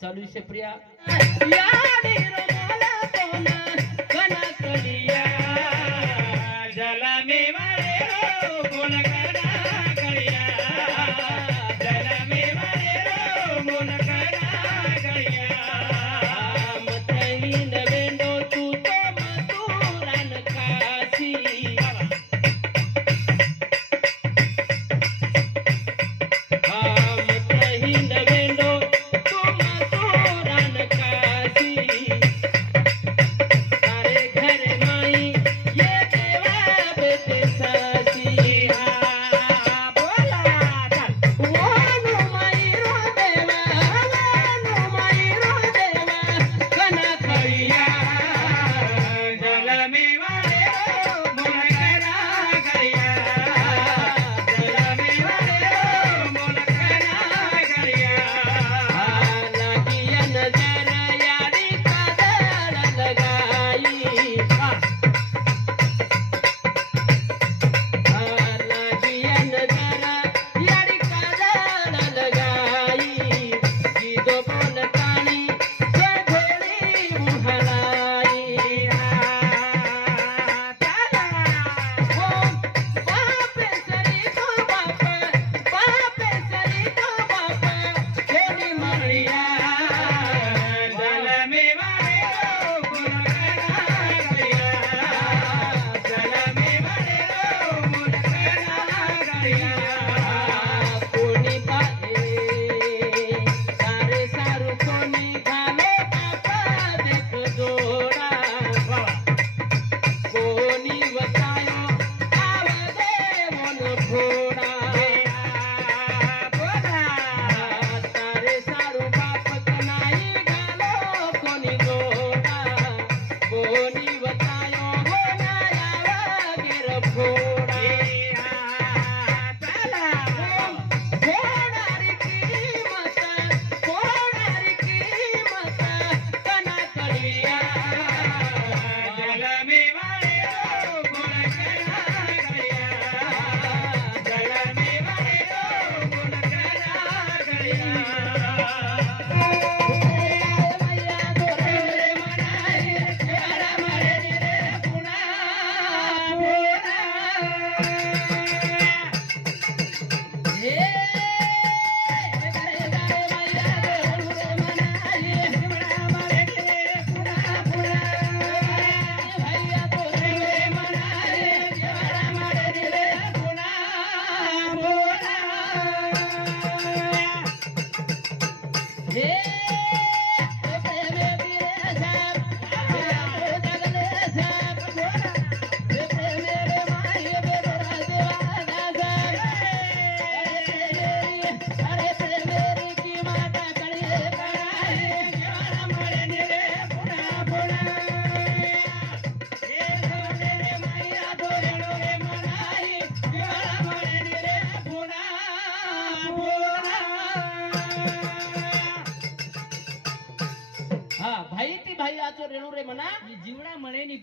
चालू आहे प्रिया. जला मेवा रे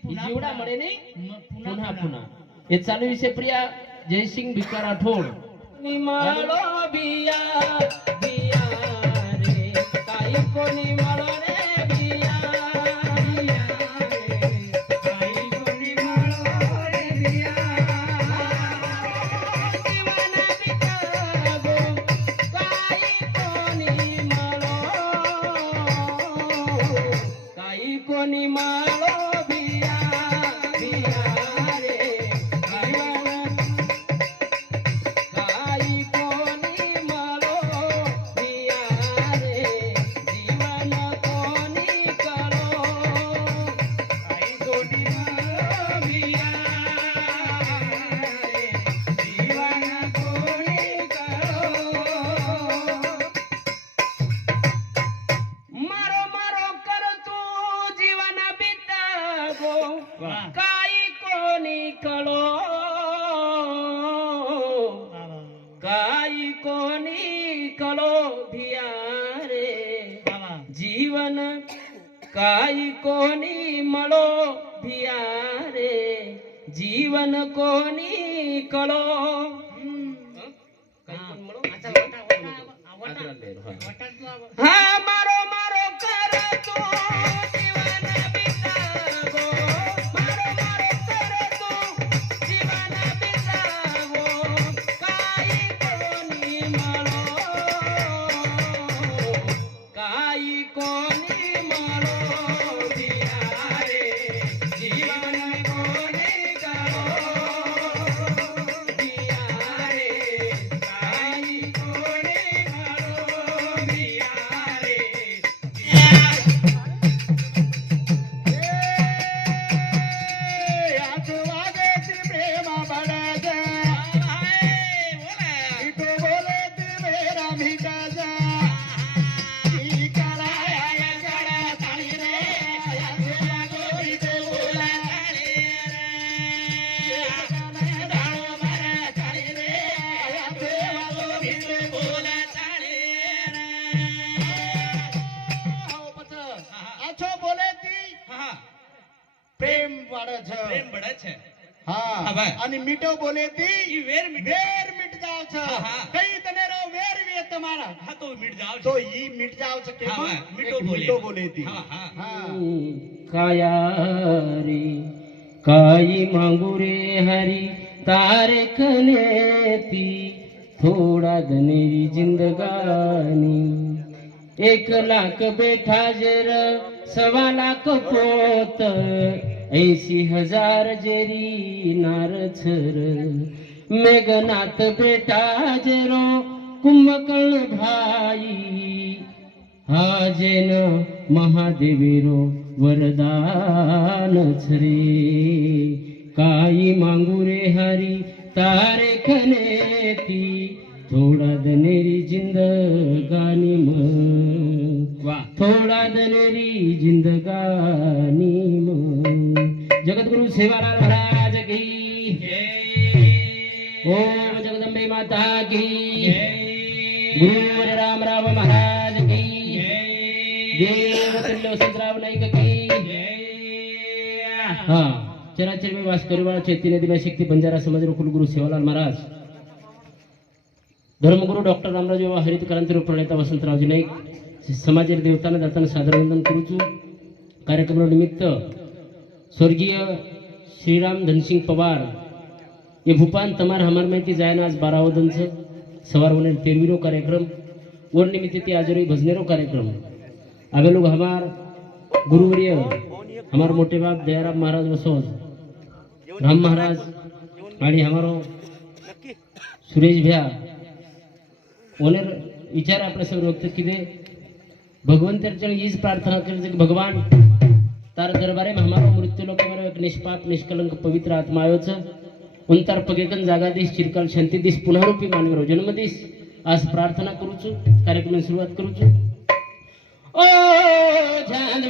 जेवढा म्हणे नाही पुन्हा पुन्हा हे चालू विषय प्रिया जयसिंग भिकार आठवण बिया बिया रे. काही कोणी मला ભિયા રે જીવન કોની કળો? હા. મારો મારો કરતો છે હા હા, ભાઈ. અને મીઠો બોલે તી ઈ વેર મીઠ વેર મીટ જાવ છે હા, હા. કઈ તને રો વેર વે તમારા હા તો મીઠ જાવ તો ઈ મીટ જાવ છે કે હા, માં? ભાઈ, મીઠો એક બોલે. મીઠો બોલે તી હા, હા. હા કાયા રે કાઈ માંગુ રે હરી તારે કનેતી થોડા ધનેરી જિંદગાની એક લાખ બેઠા જર સવા લાખ પોત ऐसी हजार जेरी नारछर मेघनाथ बेटा जेरो कुंभकर्ण भाई. हाजेन महादेवीरो वरदान छरे. काई मांगू रे हरी तारे खने ती. थोडा दनेरी जिंदगानी म थोडा दनेरी जिंदगानी शिवनाथ महाराज की ओम जगदम्बे माता की। गुरु राम राम महाराज की। देव तुल्य वसंतराव नाईक की हा चराचर में वास करू बाळा चैतन्य दिव्या शक्ती बंजारा समाज कुलगुरु सेवालाल महाराज. धर्मगुरु डॉक्टर रामराज बाबा हरित क्रांती प्रणेता वसंतरावजी नाईक समाजाच्या देवताना जाताना सादर वंदन करूचू. कार्यक्रमानिमित्त स्वर्गीय श्रीराम धनसिंग पवार ये भूपान तमार हमार माहिती जायना आज बारावदनचं सवार होने तेरवीनो कार्यक्रम और ते ती भजनेरो कार्यक्रम। आगे लोग हमार गुरुवर्य हमार मोठे बाप दयाराम महाराज वसोज राम महाराज आणि हमारो सुरेश भ्या ओनेर विचार आपल्या सर्व की किती भगवंताच्या हीच प्रार्थना करायचं की भगवान तार दरबारे महामानव मृत्यू लोक एक निष्पाप निष्कलंक पवित्र आत्मायोच उंतर पगेकन दिस चिरकाल दिस पुनरूपी मालव जन्म दिस. आज प्रार्थना करूचू कार्यक्रम सुरुवात करूचू. ओ जाऊन